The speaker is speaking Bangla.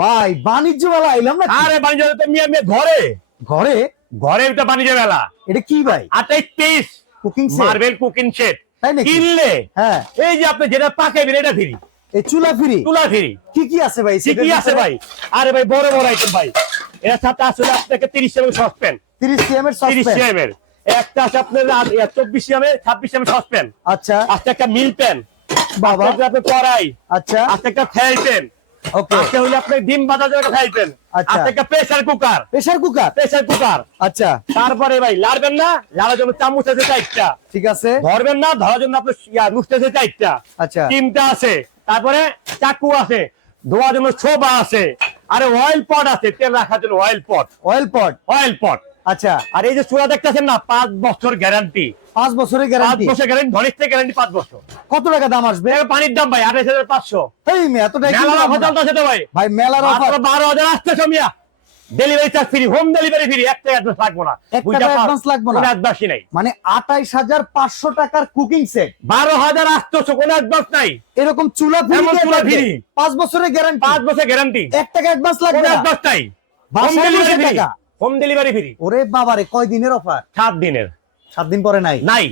ভাই বাণিজ্য মেলা আইলাম না। আরে বাণিজ্য মেলা তো মিয়া মিয়া ঘরে ঘরে ঘরে তো বাণিজ্য মেলা। এটা কি ভাই? 28 cooking set, marble cooking set তাই নাকি? কিনলে হ্যাঁ, এই যে আপনি যেটা পাকাবেন এটা ফ্রি, এই চুলা ফ্রি। তুলা ফ্রি। কি কি আছে ভাই? কি কি আছে ভাই? আরে ভাই বড় বড় আইটেম ভাই। এর সাথে আসলে আপনাকে 30 এর সসপ্যান, 30 সিএম এর 30 সসপ্যান। এর একটা আছে আপনার 24 এর 26 এর সসপ্যান। আচ্ছা আজকে একটা মিল প্যান বাবা, আজকে আপনার কড়াই, আচ্ছা আজকে একটা ফ্রাই প্যান, ওকে। আজকে হলো আপনার ডিম ভাজার জন্য একটা ফ্রাই প্যান, আচ্ছা। আজকে একটা pressure cooker, pressure cooker. Pressure cooker. আচ্ছা তারপরে ভাই লাড়বেন না, লাড়ার জন্য চামচ আছে 4টা, ঠিক আছে। ধরবেন না, ধরার জন্য আপনার নুসতে আছে 4টা, আচ্ছা চিমটা আছে, তারপরে চাকু আছে, ধোয়ার জন্য ছোবা আছে, আরে অয়েল পট আছে, তেল রাখার জন্য অয়েল পট, অয়েল পট। অয়েল পট। আচ্ছা আর এই যে চূড়া দেখতেছেন না, 5 বছর গ্যারান্টি, 5 বছরের 5 গ্যারান্টি। বছর গ্যারান্টি, ধনিষ্ঠের গ্যারান্টি 5 বছর। কত টাকা দাম আসবে? পানির দাম ভাই 28,500। এই মে এত টাকা মেলার অফার চলতেছে তো ভাই, ভাই? মেলার অফার। মাত্র 12,000 আসতেছে মিয়া। Delivery charge free, home delivery free, 1 টাকা অ্যাডভান্স লাগবে না, 1 টাকা অ্যাডভান্স লাগবে না, কোনো অ্যাডভান্সই নাই। মানে 28500 টাকার কুকিং সেট, 12,800, কোনো অ্যাডভান্স নাই। এরকম চুলা ফ্রি, এমন চুলা free। 5 বছরের গ্যারান্টি, 5 বছর গ্যারান্টি, 1 টাকা অ্যাডভান্স লাগবে কোনো না, অ্যাডভান্স নাই। হোম বাসায় ডেলিভারি বসে ফ্রি, টাকা। Home delivery free. ওরে বাবারে, কয় দিনের অফার? 7 দিনের, 7 দিন পরে নাই। নাই।